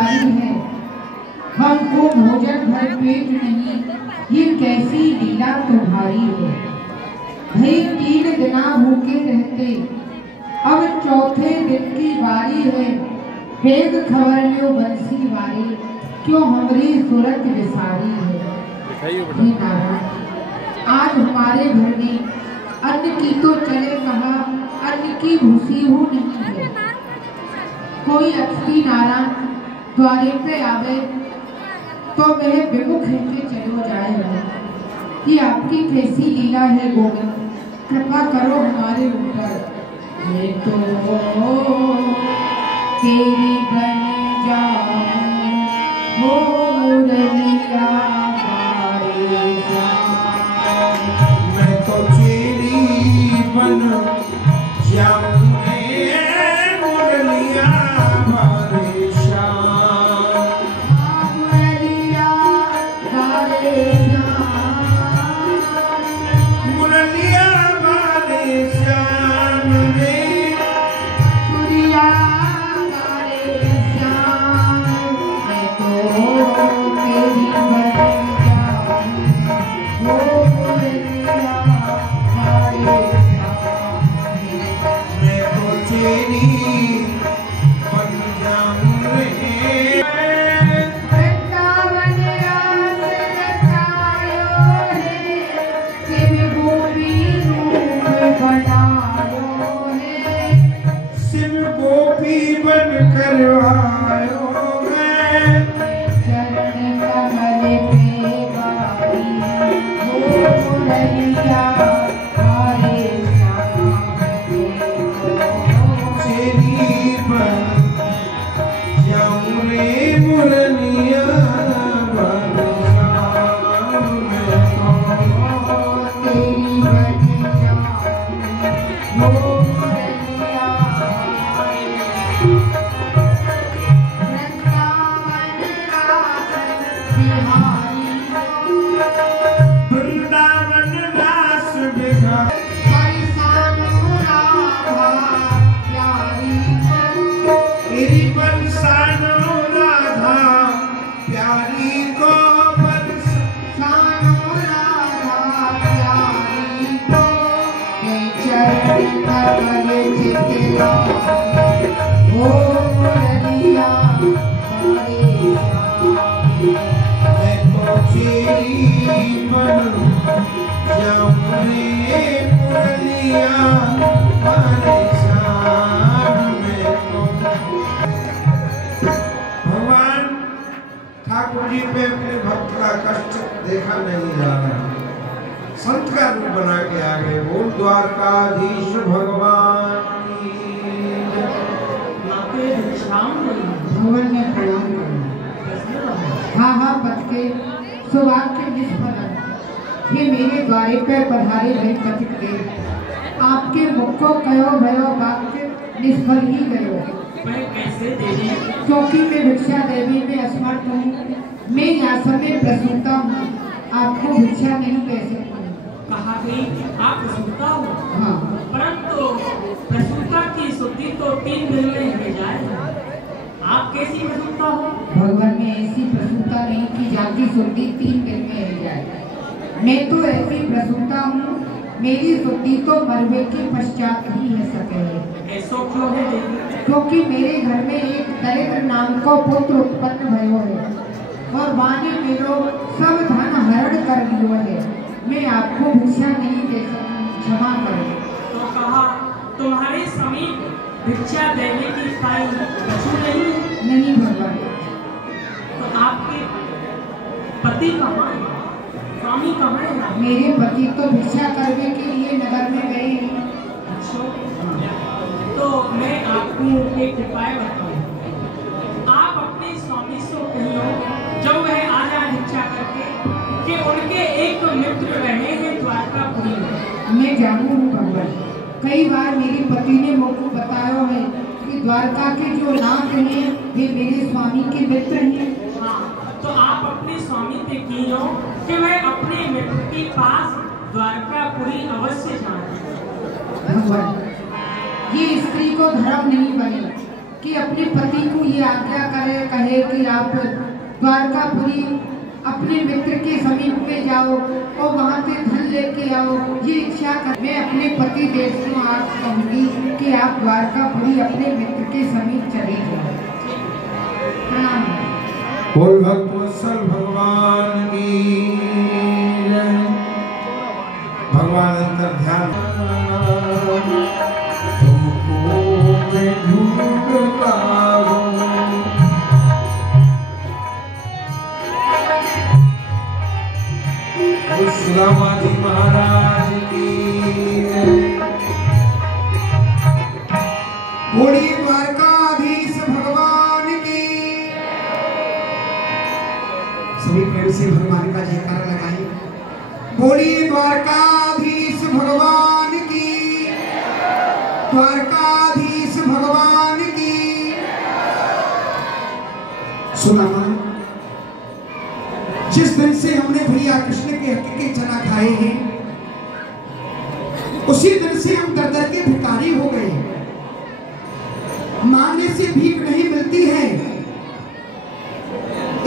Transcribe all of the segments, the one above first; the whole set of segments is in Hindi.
पुजारी है, हमको भोजन भर पेट नहीं, ये कैसी लीला तुम्हारी है। भाई 3 दिन भूखे रहते, अब चौथे दिन की बारी है। बेग खबर लो बंसी वाली, क्यों हमारी सूरत विसारी है। आज हमारे घर में अन्न की तो चले कहा, अन्न की भूसी हो नहीं है। कोई अक्षी नारायण द्वारे पे आवे तो वह विमुख के चलो जाए। कि आपकी कैसी लीला है गोविंद, कृपा करो हमारे ऊपर। ये तो तेरी बन जाऊं हो मुरलिया बारे श्याम। मैं तो तेरी बन जाऊं मुरलिया बारे श्याम। मुरलिया बारे मुरलिया बारे श्याम रे। ठाकुर जी पे अपने भक्त का कष्ट देखा नहीं जा रहा, संत का रूप बना के आ गए। बोल द्वारकाधीश भगवान भगवान ने प्रणाम करना। हाँ बच के सौभाग्य निष्फलन, ये मेरे द्वारे पे पधारे भई पथिक देव। आपके मुख को कहो भयो वाक्य निष्फल ही गयो। मैं कैसे देवी? क्योंकि मैं भिक्षा देवी में असमर्थ हूँ, मैं यहाँ समय प्रसूता हूँ, आपको भिक्षा नहीं दे सकती। कहा गई आप प्रसूता हो? हाँ। परंतु प्रसूता की शुद्धि तो 3 दिन में हो जाए, आप कैसी प्रसूता हो? भगवान ने ऐसी प्रसूता नहीं की जाती शुद्धि 3 दिन में हो जाए। मैं तो ऐसी प्रसूता हूँ, मेरी शुद्धि तो मरवे के पश्चात ही है सके। ऐसा क्यों है देवी? क्योंकि मेरे घर में एक दरिद्र नाम को पुत्र उत्पन्न भयो है और वाणी मेरो सब धन हरण कर लियो है। मैं आपको भिक्षा नहीं दे सकती, क्षमा करो। तो कहा तुम्हारे समीप भिक्षा देने की कोई वस्तु नहीं? नहीं भगवान। तो आपके पति कहाँ है? स्वामी कहाँ है? मेरे पति तो भिक्षा करने के लिए नगर में गए हैं। तो मैं आपको एक उपाय बताऊं। आप अपने स्वामी से कहियो जब वह आ जाए भिक्षा करके कि उनके एक मित्र रहे हैं द्वारकापुरी में। मैं जानू हूँ भगवान, कई बार मेरे पति ने मुझको बताया है कि द्वारका के जो नाथ हैं वे मेरे स्वामी के मित्र हैं। हाँ, तो आप अपने स्वामी से कहियो कि वह अपने मित्र के पास द्वारकापुरी अवश्य जाए। भगवान, ये स्त्री को धर्म नहीं बने, कि अपने पति को ये आज्ञा कहे कि आप द्वारकापुरी अपने मित्र के समीप में जाओ और वहाँ से धन लेके आओ। ये इच्छा कर मैं अपने पति देव को आज कहूँगी कि आप द्वारकापुरी अपने मित्र के समीप चले जाओ। प्रणाम। बोल भक्तवत्सल भगवान की जय। भगवान अंतर ध्यान सुदामा जी महाराज की बोली द्वारकाधीश भगवान की। सभी प्रेम से भगवान का जयकारा लगाएं। बोली द्वारकाधीश भगवान की, द्वारकाधीश भगवान की। सुदामा, जिस दिन से हमने भैया कृष्ण के हक के चना खाए हैं उसी दिन से हम दर दर के भिखारी हो गए। मांगने से भीख नहीं मिलती है।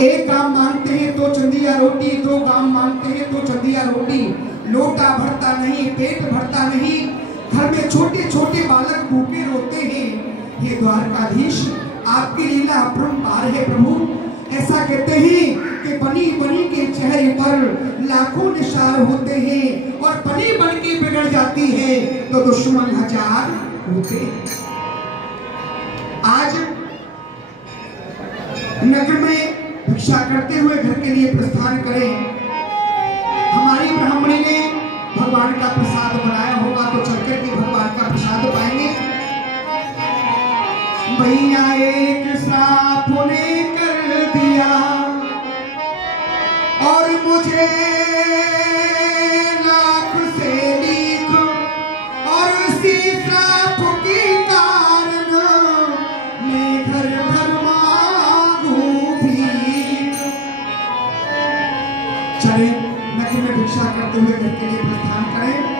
एक काम मांगते हैं तो चंदिया रोटी, दो काम मांगते हैं तो चंदिया रोटी। लोटा भरता नहीं, पेट भरता नहीं, घर में छोटे छोटे बालक भूखे रोते हैं। ये द्वारकाधीश आपकी लीला अपरंपार है प्रभु। ऐसा कहते हैं कि बनी बनी के चेहरे पर लाखों निशार होते हैं और बनी बन के बिगड़ जाती है तो दुश्मन हजार होते। आज नगर में भिक्षा करते हुए घर के लिए प्रस्थान करें। हमारी ब्राह्मणी ने भगवान का प्रसाद बनाया होगा तो चलकर के भगवान का प्रसाद पाएंगे। भैया एक साथ ने कर दिया और मुझे लाख से लिख और उसी साथ के कारण मैं घर घर मांगू भीख। चले नगर में भिक्षा करते हुए घर के लिए प्रस्थान करें।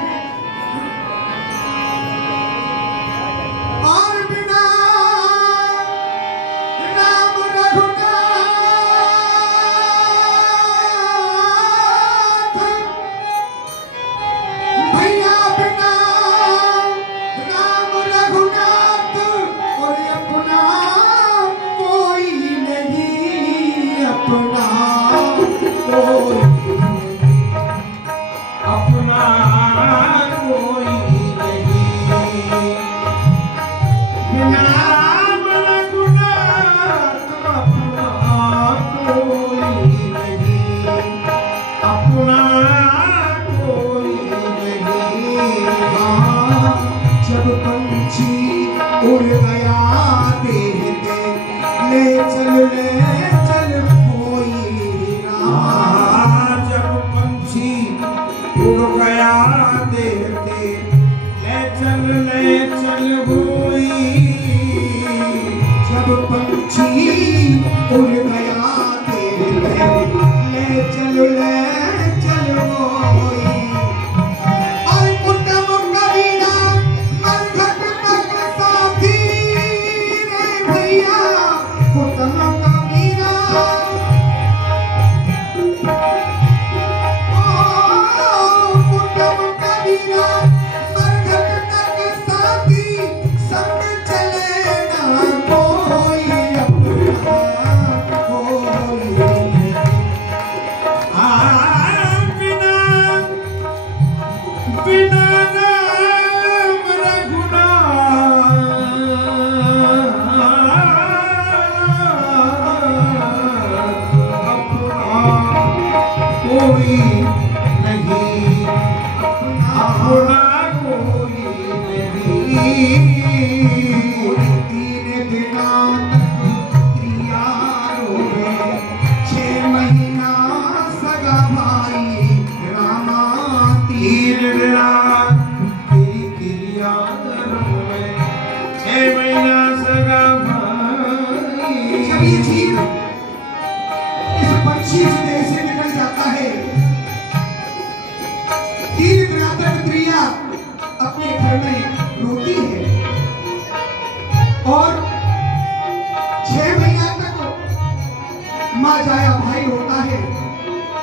माँ जाया भाई होता है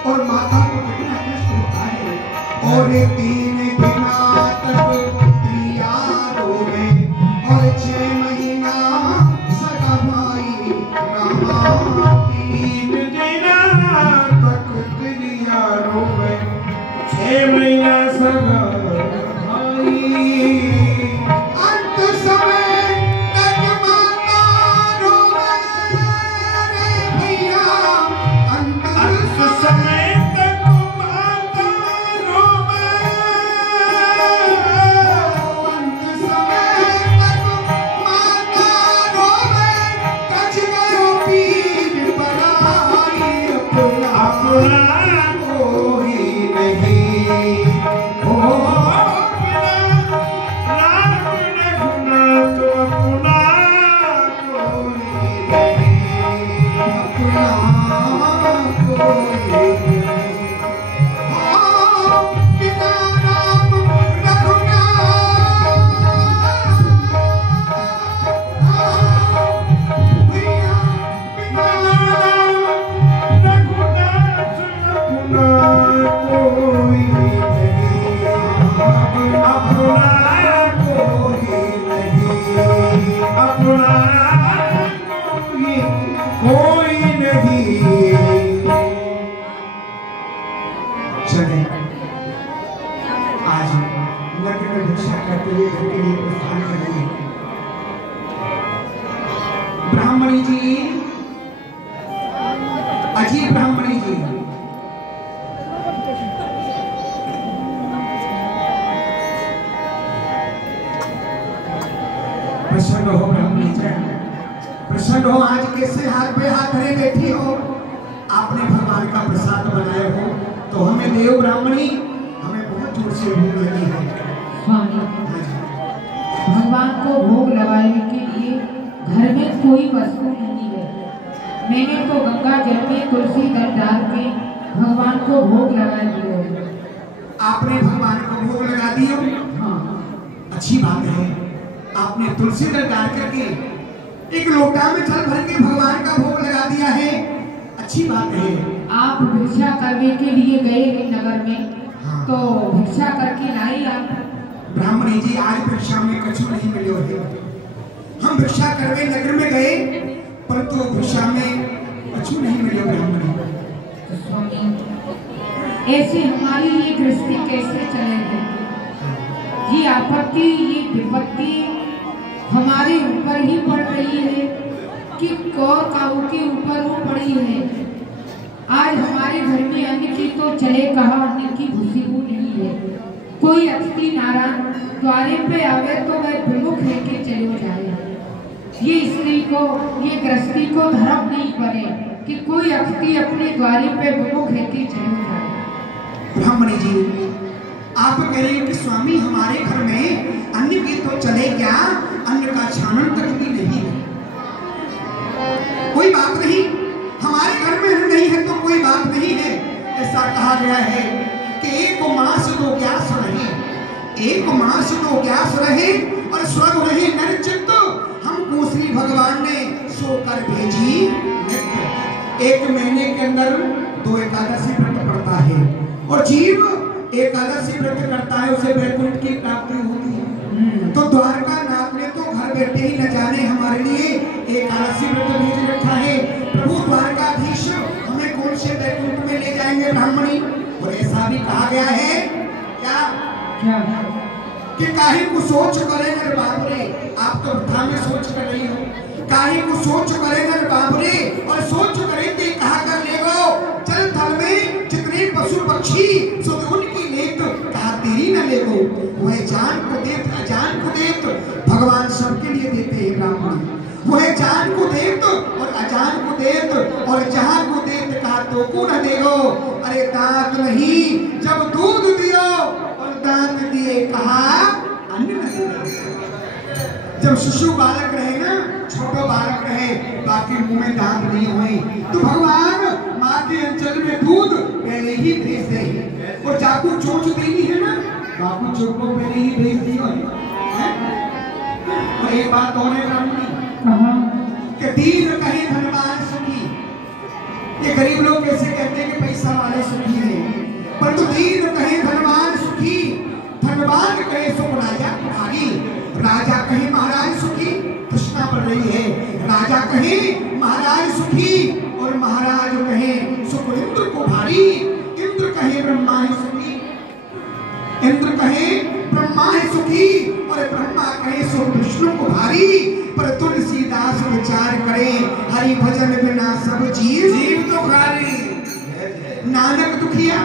और माता को कितना कष्ट होता है। और 3 दिना तक प्रिया रोवे और 6 महीना सगा भाई रहा। 3 दिना तक प्रिया रोवे 6 महीना सगा ब्राह्मणी जी, अजीब ब्राह्मणी जी, प्रसन्न हो ब्राह्मणी जी, प्रसन्न हो। आज कैसे हाथ पे हाथ धरे बैठी हो? आपने भगवान का प्रसाद बनाए हो तो हमें देव ब्राह्मणी, हमें बहुत जोर से भूख लगी है। स्वामी, भगवान को भोग लगाने के लिए घर में कोई वस्तु नहीं है। मैंने तो गंगा जल में तुलसी दल डाल के भगवान को भोग लगा दिया। आपने भगवान को भोग लगा दिया? हाँ, अच्छी बात है। आपने तुलसी दल डाल करके एक लोटा में जल भर के भगवान का भोग लगा दिया है, अच्छी बात है। आप भिक्षा करने के लिए गए हैं नगर में, हाँ। तो भिक्षा करके लाई आप? ब्राह्मणी जी, आज भिक्षा में कछु नहीं मिलो है। हम भिक्षा करवे नगर में गए परंतु भिक्षा में कछु नहीं मिलो ब्राह्मणी। स्वामी, ऐसे हमारी ये गृहस्थी कैसे चलेगी? ये आपत्ति, ये विपत्ति हमारे ऊपर ही पड़ रही है कि कौर काऊ के ऊपर वो पड़ी है। आज हमारे घर में अन्न की तो चले कहा, अन्न की खुशबू नहीं है। कोई अतिथि नारायण द्वारे पे आवे तो वह विमुख है कि चलो जाए। ये स्त्री को, ये गृहस्थी को धर्म नहीं बने कि कोई अतिथि अपने द्वारे पे विमुख है कि चलो जाए। ब्राह्मणी जी, आप कह रहे हैं कि स्वामी हमारे घर में अन्न की तो चले क्या, अन्न का छानन तक भी नहीं है। कोई बात नहीं, हमारे घर में अन्न नहीं है तो कोई बात नहीं है। ऐसा कहा गया है कि एक मास दो ग्यास रहे, एक मास दो ग्यास रहे और स्वर्ग रहे नर चित्त। हमको श्री भगवान ने सोकर भेजी नित्य। 1 महीने के अंदर 2 एकादशी व्रत पड़ता है और जीव एकादशी व्रत करता है, उसे वैकुंठ की प्राप्ति होती है। तो द्वारका नाथ ने तो घर बैठे ही न जाने हमारे लिए एकादशी व्रत भेज रखा है। प्रभु द्वारकाधीश हमें कौन से वैकुंठ में ले जाएंगे ब्राह्मणी? और ऐसा भी कहा गया है क्या कि काहे को सोच करे नर बाबरे। आप तो वृथा में सोच कर रही हो। काहे को सोच करे नर बाबरे, और सोच करे ते कहा कर ले गो चल थल में जितने पशु पक्षी सुध उनकी नेत कहा तेरी न ले गो। वह जान को देत अजान को देत भगवान सबके लिए देते हैं ब्राह्मण। वह जान को देत और अजान को देत और जहां को देत कहा तो को न देगो। अरे दांत नहीं जब दूध दियो और दांत दिए कहा अन्न नहीं। जब शिशु बालक रहे ना, छोटा बालक रहे, बाकी मुंह में दांत नहीं हुए, तो भगवान माँ के अंचल में दूध पहले ही भेज दे। और चाकू चोंच देनी है ना, चाकू चोंच को पहले ही भेज दियो है। और एक बात और है ब्राह्मणी कि दीन कहे धनवान सुखी, ये गरीब लोग कैसे कहते हैं कि पैसा वाले सुखी हैं, परंतु दीन कहे धनवान सुखी, धनवान कहे सुख राजा भागी। राजा कहे महाराज सुखी, तृष्णा बढ़ रही है। राजा कहे महाराज सुखी और महाराज कहे सुख इंद्र को भारी। इंद्र कहे ब्रह्मा है सुखी, इंद्र कहे ब्रह्मा है सुखी और ब्रह्मा कहे सुख विष्णु को भारी। पर तुलसीदास विचार करे हरि भजन बिना सब जीव जीव तो खारी। नानक दुखिया,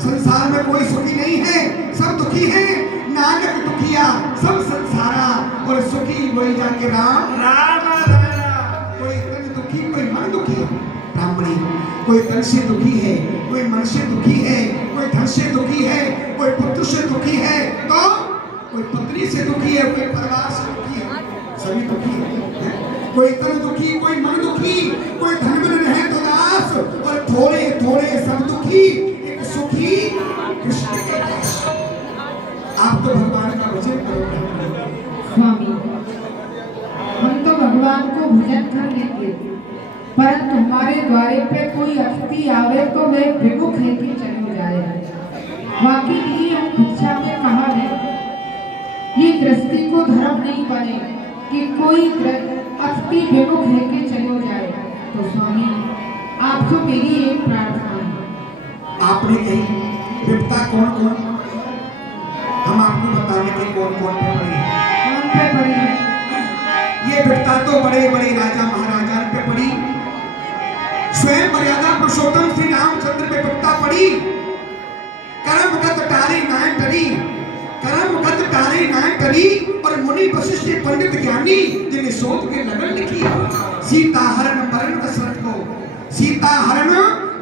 संसार में कोई सुखी नहीं है, सब दुखी है। नानक दुखिया सब संसारा और सुखी वही जाके राम राम। कोई तन दुखी, कोई मन दुखी। ब्राह्मणी, कोई तन से दुखी है, कोई मन से दुखी है, कोई धन से दुखी है, कोई पुत्र से दुखी है, तो कोई पत्नी से दुखी है, कोई परिवार से दुखी है, सभी दुखी है। कोई तन दुखी, कोई मन दुखी, कोई धन में रहे तो दास और थोड़े थोड़े सब दुखी, एक सुखी कृष्ण के दास। आप तो भगवान का भजन करो स्वामी। हम तो भगवान को भजन कर लेंगे, परंतु हमारे द्वारे पे कोई अतिथि आवे तो वे विमुख लेके चले जाए। बाकी लिए हम भिक्षा में कहा है, ये गृहस्थी को धर्म नहीं बने कि कोई अतिथि विमुख लेके चले जाए। तो स्वामी आपसे मेरी एक प्रार्थना है। आपने कही विपता कौन कौन, हम आपको बताने के कौन कौन पे पड़ी है। कौन पे पड़ी है? ये विपता तो बड़े बड़े राजा महाराजा पे पड़ी, स्वयं मर्यादा पुरुषोत्तम श्री रामचंद्र पे विपता पड़ी। कर्मगत टारे नाय टरी, कर्मगत टारे नाय टरी और मुनि वशिष्ठ पंडित ज्ञानी जिन्हें शोध के लगन लिखी। सीता हरण मरण दशरथ को, सीता हरण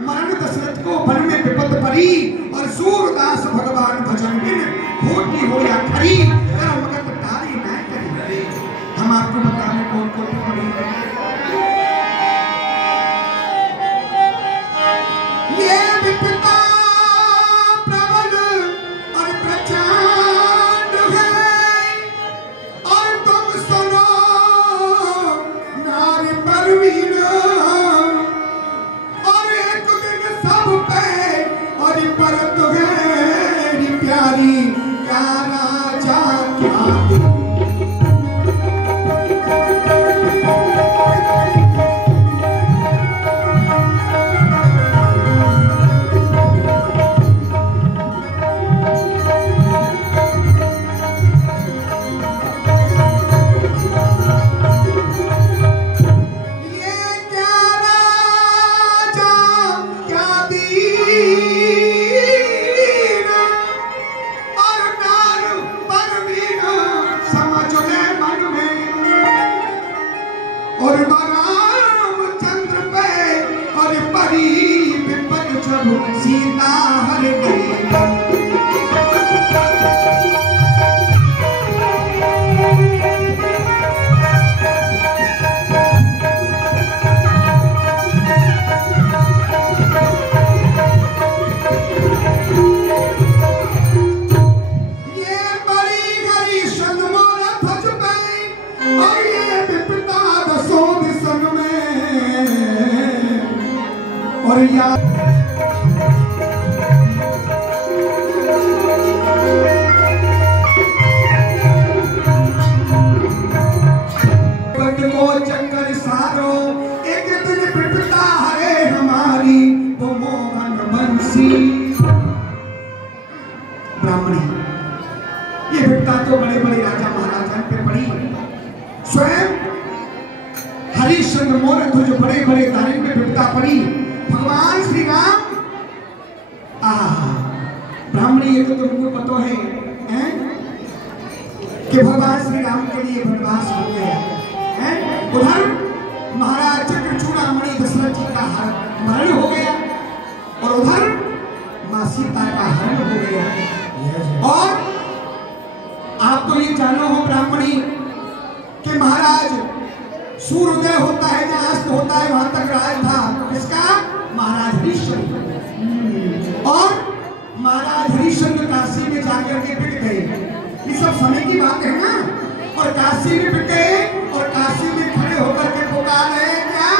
मरण दशरथ को वन में विपद पड़ी और सूरदास भगवान भजन बिन खोटी हो या खरी। कर्मगत टारे नाय टरी। हम आपको बताने कौन कौन पड़ी है। ये विपता प्रबल और प्रचंड है और तुम सुनो नारी परवीन। और एक दिन सब पे और परत है प्यारी, क्या राजा क्या सीता हर और या चक्कर सारो एक दिन विपता है हमारी वो मोहन बंसी। ब्राह्मणी, ये विपता तो बड़े बड़े राजा महाराजा पे पड़ी। स्वयं हरिश्चंद्र मौर्य ध्वज बड़े बड़े दारिन में विपता पड़ी। भगवान श्री राम ब्राह्मणी, ये तो तुमको पता है कि भगवान श्री राम के लिए वनवास हो गया। उधर महाराज चक्रचूड़ामणि दशरथ जी का मरण हो गया और उधर मां सीता का हरण हो गया। और आप तो ये जानो हो ब्राह्मणी कि महाराज सूर्योदय होता है या अस्त होता है वहां तक राज था इसका महाराज हरिश्चंद्र। और महाराज हरिश्चंद्र काशी में जाकर के बिक गए। ये सब समय की बात है ना। और काशी में बिक गए और काशी में खड़े होकर के पुकार रहे क्या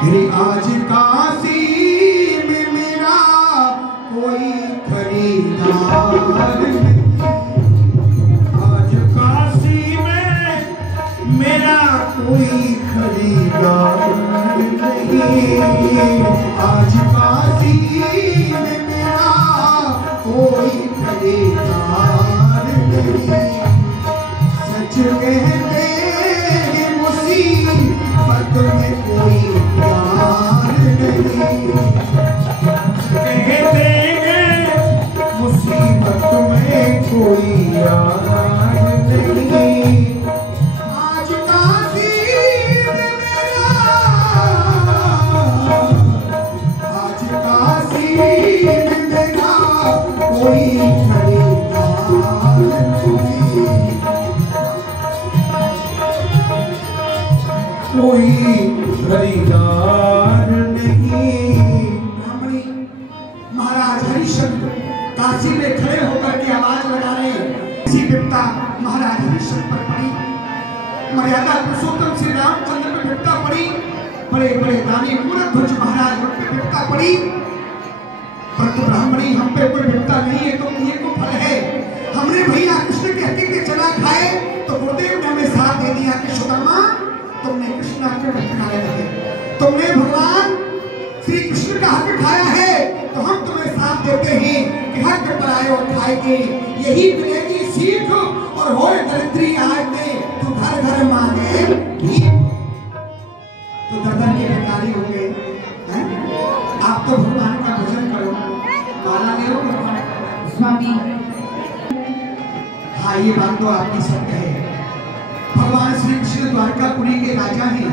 मेरी आज काशी में मेरा कोई खरीदार नहीं, आज काशी में मेरा कोई खरीदार नहीं, आज काशी में मेरा कोई खरीदार नहीं। सच कहते हैं मुसीबत में कोई प्यार नहीं, कहते हैं मुसीबत में कोई यार नहीं। आज काशी में मेरा, आज काशी में मेरा कोई खरीदार नहीं, कोई खरीदार नहीं। ब्राह्मणी महाराज हरिश्चंद्र काशी में खड़े होकर के आवाज लगा रहे, इसी विपदा महाराज हरिश्चंद्र पर पड़ी, मर्यादा पुरुषोत्तम श्री रामचंद्र पर विपदा पड़ी, बड़े बड़े दानी मूर्धध्वज महाराज पर विपदा पड़ी। परंतु ब्राह्मणी हम पे कोई विपदा नहीं है, तो ये को फल है। हमने भैया कृष्ण के हक के चना खाए तो गुरुदेव ने हमें साथ दे दिया कि सुदामा तुमने कृष्ण के हक खाया है, तुमने भगवान श्री कृष्ण का हक खाया है, तो हम तुम्हें साथ देते हैं कि हक पर आए और खाएंगे, यही मिलेगी सीख। और होए दरिद्री आज में तू घर घर मांगे भीख, तो दर्दन के भिखारी हो गए हैं? आप तो भगवान का भजन करो, माला ले लो स्वामी। हाँ, ये बात तो आपकी सत्य है। भगवान श्री कृष्ण द्वारकापुरी के राजा हैं,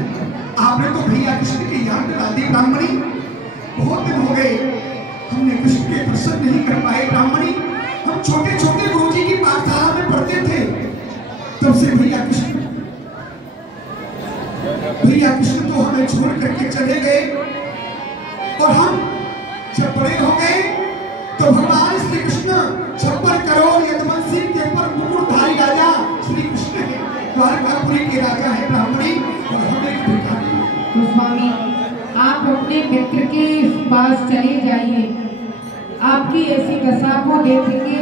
आपने तो भैया कृष्ण की याद दिला दी ब्राह्मणी। बहुत दिन हो गए हमने कृष्ण के दर्शन नहीं कर पाए ब्राह्मणी। हम छोटे छोटे गुरुजी की पाठशाला में पढ़ते थे, तब से भैया कृष्ण तो हमें छोड़ करके चले गए। और हम जब बड़े हो गए तो भगवान श्री कृष्ण 56 करोड़ यदुवंशी के ऊपर मुकुटधारी राजा श्री कृष्ण है, द्वारकापुरी के राजा है ब्राह्मणी, और हमें भिखारी। तो स्वामी आप अपने मित्र के पास चले जाइए, आपकी ऐसी दशा को देखेंगे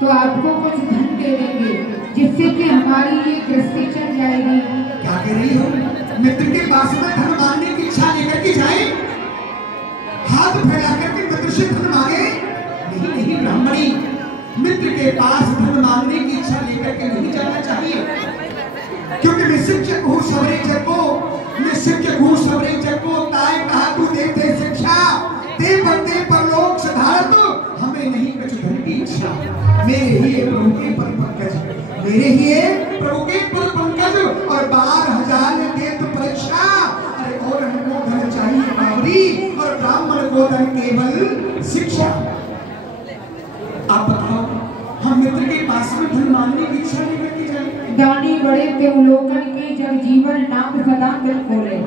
तो आपको कुछ धन दे देंगे, जिससे कि हमारी ये गृहस्थी चल जाएगी। क्या कह रही हो? मित्र के पास में धन मांगने की इच्छा लेकर के जाए, हाथ फैला करके मित्र से धन मांगे? नहीं नहीं ब्राह्मणी, मित्र के पास धन मांगने की इच्छा लेकर के नहीं जाना चाहिए, क्योंकि मैं शिक्षक हूँ सबरे जग को, मैं शिक्षक हूँ सबरे जग को, ताए कहा तू देते शिक्षा, दे पर लोक सिद्धार्थ, हमें नहीं कुछ धन की इच्छा, मेरे ही प्रभु के पद पंकज, मेरे ही प्रभु के पद पंकज, और 12,000 देत परीक्षा। अरे और हमको धन चाहिए बावरी, और ब्राह्मण को धन केवल शिक्षा। आप बताओ, हम मित्र के पास में धन मांगने की इच्छा नहीं करके जाए? दानी बड़े देवलोकन की जग जीवन नाम सदा मिल खोले,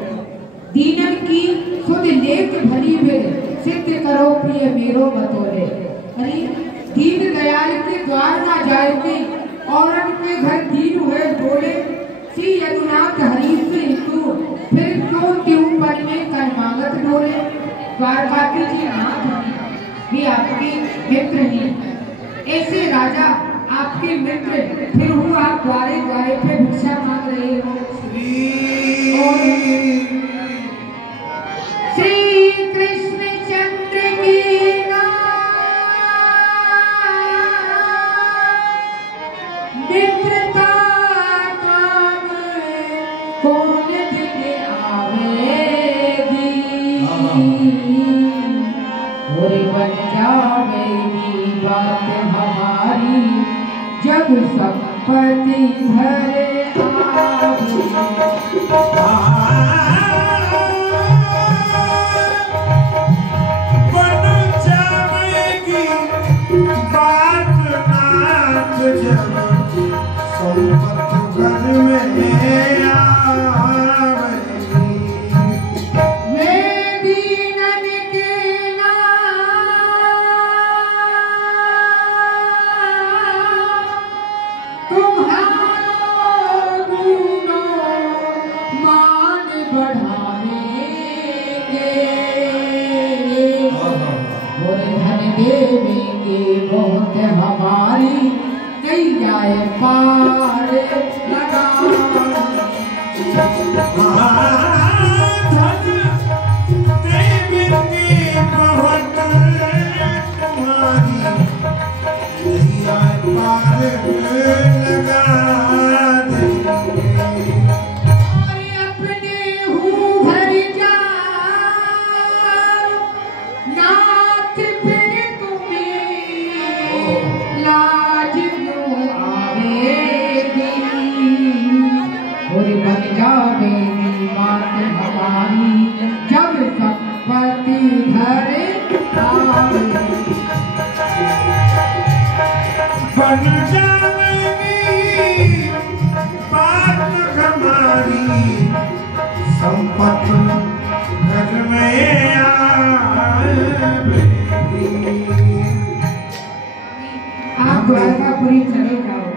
दीनन की सुध नेक भली बिर, सिद्ध करो प्रिय मेरो बतोले। अरे दीन दयाल के द्वार ना जाए के, औरत के घर दीन हुए बोले, श्री यदुनाथ हरीश से तू फिर क्यों त्यों मन में कर मांगत बोले। द्वारकाधी जी नाथ भी आपके मित्र हैं, ऐसे राजा आपके मित्र, फिर हूँ आप द्वारे द्वारे पे भिक्षा मांग रहे हो। श्री कृष्ण चंद्र की मित्रता काम कौन दिन आवेगी, और बन जावेगी बात हमारी, जब संपत्ति घर आवे। बन जावेगी बात नाथ, जब संपत्ति घर में आवेगी। मैं दीनन के नाम तुम्हारा दूनो और धन देवेंगे बहुत हमारी नहीं जाए पार लगा। बन जाएगी बात हमारी संपत घर में आवेगी। आप द्वारकापुरी चले जाओ।